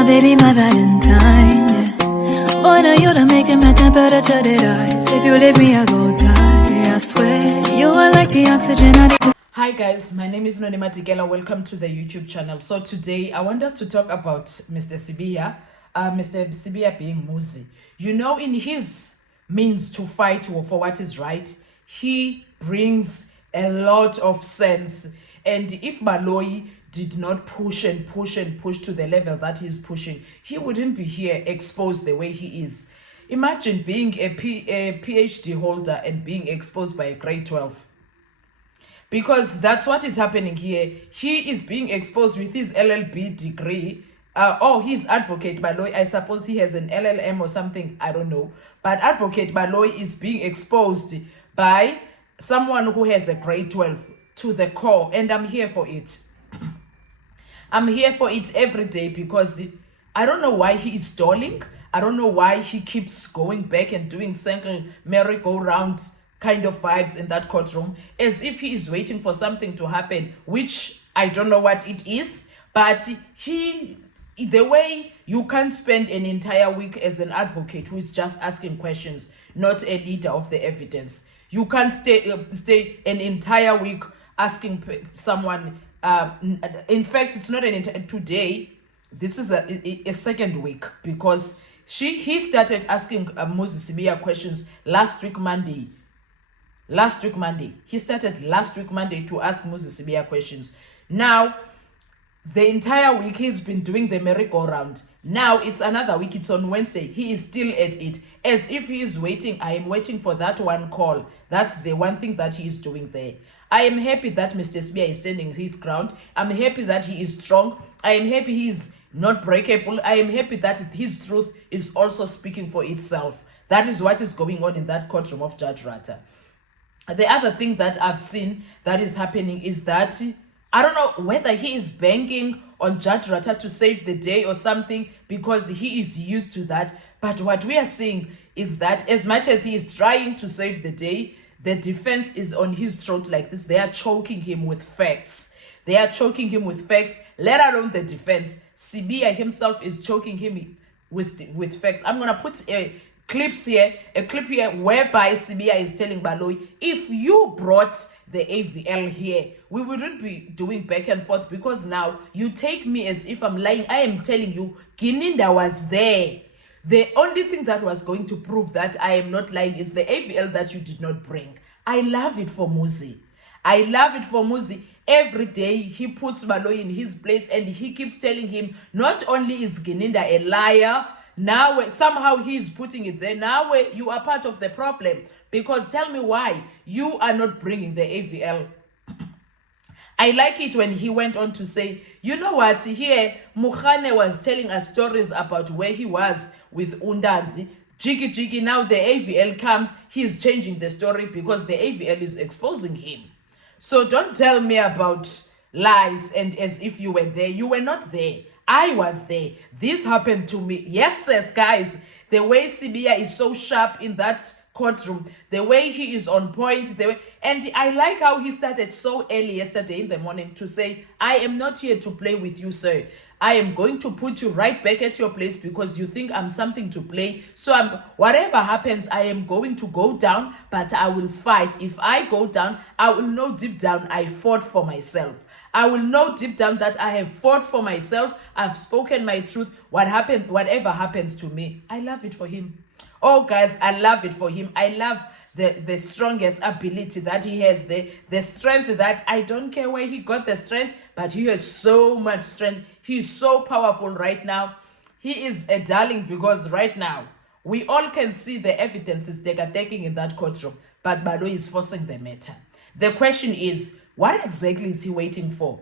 my baby, my Valentine, yeah. Boy, now you done making my temperature rise. If you leave me, I go die, I swear. You are like the oxygen I need. Hi guys, my name is Nonima Tigela. Welcome to the YouTube channel. So today I want us to talk about Mr. Sibiya, Mr. Sibiya being Muzi. You know, in his means to fight for what is right, he brings a lot of sense. And if Baloyi did not push and push and push to the level that he's pushing, he wouldn't be here exposed the way he is. Imagine being a PhD holder and being exposed by a grade 12. Because that's what is happening here. He is being exposed with his LLB degree. He's advocate Baloyi. I suppose he has an LLM or something. I don't know. But advocate Baloyi is being exposed by someone who has a grade 12 to the core. And I'm here for it. I'm here for it every day because I don't know why he is stalling. I don't know why he keeps going back and doing single merry-go-round kind of vibes in that courtroom, as if he is waiting for something to happen, which I don't know what it is. But the way you can't spend an entire week as an advocate who is just asking questions, not a leader of the evidence. You can't stay an entire week asking someone. In fact, it's not today. This is a second week because he started asking Moses Sibiya questions last week Monday. He started last week Monday to ask Moses Sibiya questions. Now, the entire week he's been doing the merry-go-round. Now it's another week. It's on Wednesday. He is still at it, as if he is waiting. I am waiting for that one call. That's the one thing that he is doing there. I am happy that Mr. Sibiya is standing his ground. I'm happy that he is strong. I am happy he is not breakable. I am happy that his truth is also speaking for itself. That is what is going on in that courtroom of Judge Ratta. The other thing that I've seen that is happening is that I don't know whether he is banking on Judge Ratta to save the day or something, because he is used to that. But what we are seeing is that as much as he is trying to save the day, the defense is on his throat like this. They are choking him with facts. Let alone the defense. Sibiya himself is choking him with facts. I'm going to put a clip here whereby Sibiya is telling Baloyi, if you brought the AVL here, we wouldn't be doing back and forth, because now you take me as if I'm lying. I am telling you, Gininda was there. The only thing that was going to prove that I am not lying is the AVL that you did not bring. I love it for Muzi. Every day he puts Baloyi in his place and he keeps telling him, not only is Gininda a liar, now somehow he is putting it there. Now you are part of the problem, because tell me why you are not bringing the AVL. I like it when he went on to say, you know what, here Mukhane was telling us stories about where he was with Undanzi. Jiggy, now the AVL comes, he's changing the story because the AVL is exposing him. So don't tell me about lies and as if you were there. You were not there. I was there. This happened to me. Yes, guys, the way Sibiya is so sharp in that courtroom, the way he is on point, and I like how he started so early yesterday in the morning to say, I am not here to play with you, sir. I am going to put you right back at your place because you think I'm something to play. So whatever happens, I am going to go down, but I will fight. If I go down, I will know deep down I fought for myself. I will know deep down that I have fought for myself. I've spoken my truth. Whatever happens to me, I love it for him. Oh, guys, I love it for him. I love the strongest ability that he has, the strength that I don't care where he got the strength, but he has so much strength. He's so powerful right now. He is a darling because right now we all can see the evidences they are taking in that courtroom, but Baloyi is forcing the matter. The question is, what exactly is he waiting for?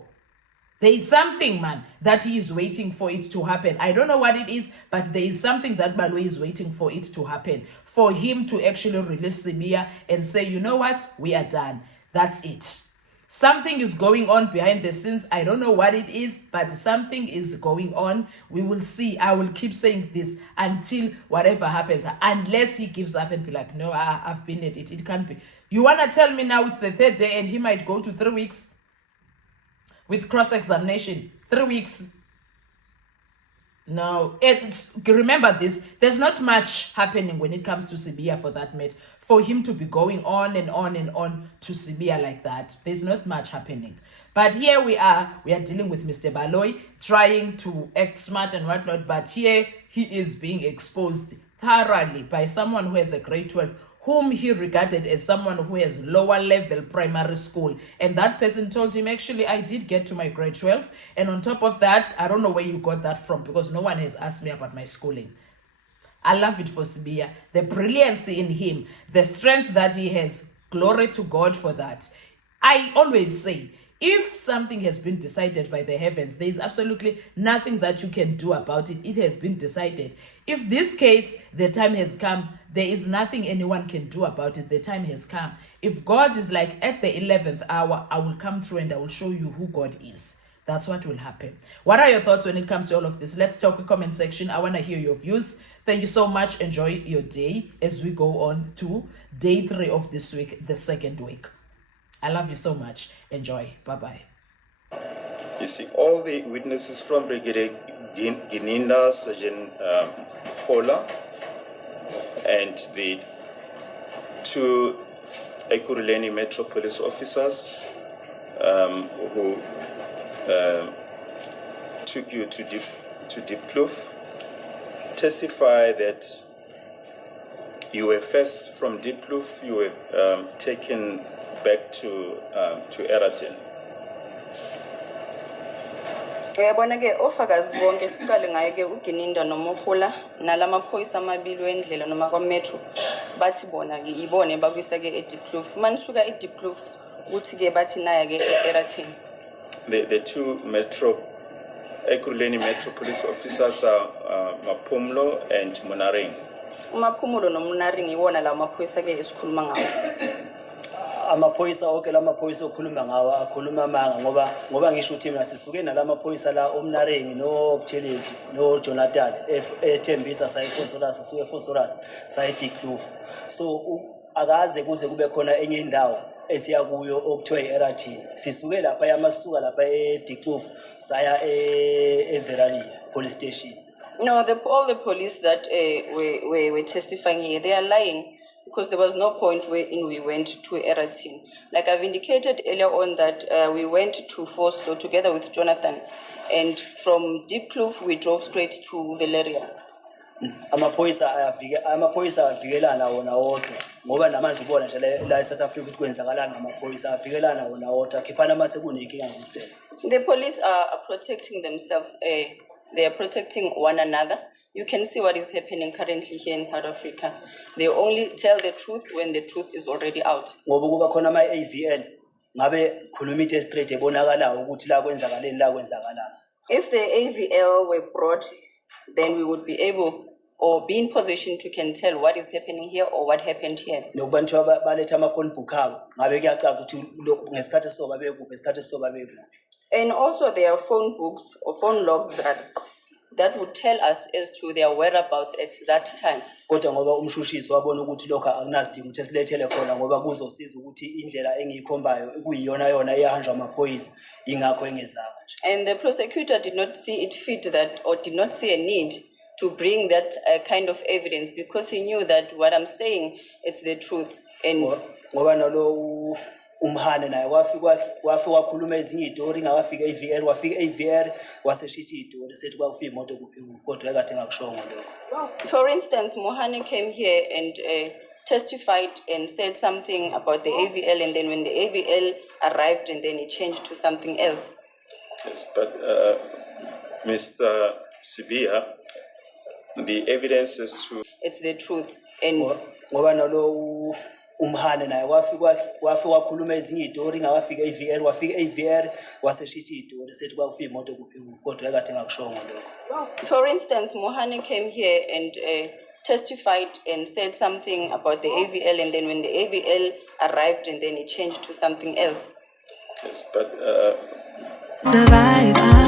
There is something, man, that he is waiting for it to happen. I don't know what it is, but there is something that Baloyi is waiting for it to happen. For him to actually release Sibiya and say, you know what? We are done. That's it. Something is going on behind the scenes. I don't know what it is, but something is going on. We will see. I will keep saying this until whatever happens. Unless he gives up and be like, no, I've been at it. It can't be. You want to tell me now it's the third day and he might go to 3 weeks? With cross-examination, 3 weeks. No, remember this, there's not much happening when it comes to Sibiya for that matter. For him to be going on and on and on to Sibiya like that, there's not much happening. But here we are dealing with Mr. Baloyi, trying to act smart and whatnot, but here he is being exposed thoroughly by someone who has a grade 12, whom he regarded as someone who has lower level primary school. And that person told him, actually, I did get to my grade 12. And on top of that, I don't know where you got that from because no one has asked me about my schooling. I love it for Sibiya. The brilliancy in him, the strength that he has. Glory to God for that. I always say, if something has been decided by the heavens, there is absolutely nothing that you can do about it. It has been decided. If this case, the time has come, there is nothing anyone can do about it. The time has come. If God is like, at the 11th hour, I will come through and I will show you who God is. That's what will happen. What are your thoughts when it comes to all of this? Let's talk in the comment section. I want to hear your views. Thank you so much. Enjoy your day as we go on to day 3 of this week, the second week. I love you so much. Enjoy. Bye-bye. You see, all the witnesses from Brigadier Gininda, Sergeant Hola, and the 2 Ekurhuleni Metro Police officers who took you to Diepkloof testify that you were first from Diepkloof, you were taken back to Eratin. Uyabona ke ofakazi bonke siqale ngaye ke uGininda noMogola nalamaphoyisa amabili wendlela noma kwaMetro bathi bona ke ibone bakwisa ke eDiepkloof manisuka eDiepkloof uthi ke bathi naya ke eEratin. The 2 Ekurhuleni Metro Police officers are Maphumulo and Munaring. uMaphumulo noMunaring iwona la maphoyisa ke esikhuluma ngawo. Amaphoyisa onke lamaphoyisa okhuluma ngawo akhuluma amanga ngoba ngisho ukuthi mina sisuke nalamaphoyisa la oMnaring noButhelezi noJonathan ethembisa sayiFosorasa suke eFosorasa sayiDiepkloof. So akaze kuze kube khona enye indawo esiya kuyo okuthiwa eEratin. Sisuke lapha yamasuka lapha eDiepkloof saya eVeralia police station. No, all the police that were testifying here, they are lying. Because there was no point wherein we went to Eratin. Like I've indicated earlier on that we went to Vosloo together with Jonathan. And from Diepkloof, we drove straight to Valeria. Amaphoyisa avikelana wona wodwa ngoba namanje ubona nje la eSouth Africa ukuthi kwenzakalana amaphoyisa avikelana wona wodwa khiphana mase kunenkinga kuphela. The police are protecting themselves. They are protecting one another. You can see what is happening currently here in South Africa. They only tell the truth when the truth is already out. Ngoba kuba khona ama AVL ngabe khuluma into straight ebonakalayo ukuthi la kwenzakaleni la kwenzakalana. If the AVL were brought, then we would be able or be in position to can tell what is happening here or what happened here. Nokubantu baletha ama phone book abo ngabe kuyacaca ukuthi ngesikhathi so babekuphi esikhathi so babekuphi. And also there are phone books or phone logs that would tell us as to their whereabouts at that time. Kodwa ngoba umshushisi wabona ukuthi lokho akunasidingo ukuthi silethele khona ngoba kuzosiza ukuthi indlela engiyikhombayo kuyiyona yona iyahanjwa amaphoyisa ingakho engezanga nje. And the prosecutor did not see it fit that or did not see a need to bring that kind of evidence because he knew that what I'm saying, it's the truth. And ngoba nalo umhane naye wafika wakhuluma ezinye izitori ngawafika eVR wafika eVR waseshithi izitori sethi kwafika imoto kuphi kodwa ekade ngakushongo lokho. For instance, Mohane came here and testified and said something about the AVL, and then when the AVL arrived and then he changed to something else. Yes, but Mr. Sibiya, the evidence is true. It's the truth. And ngoba nalo umhane naye wafika wakhuluma ezinye izitori ngawafika eVR wafika eVR waseshithi izitori sethi kwafika imoto kuphi kodwa ekade ngakushongo lokho. For instance, Mohane came here and testified and said something about the AVL, and then when the AVL arrived and then he changed to something else. Yes, but Survive.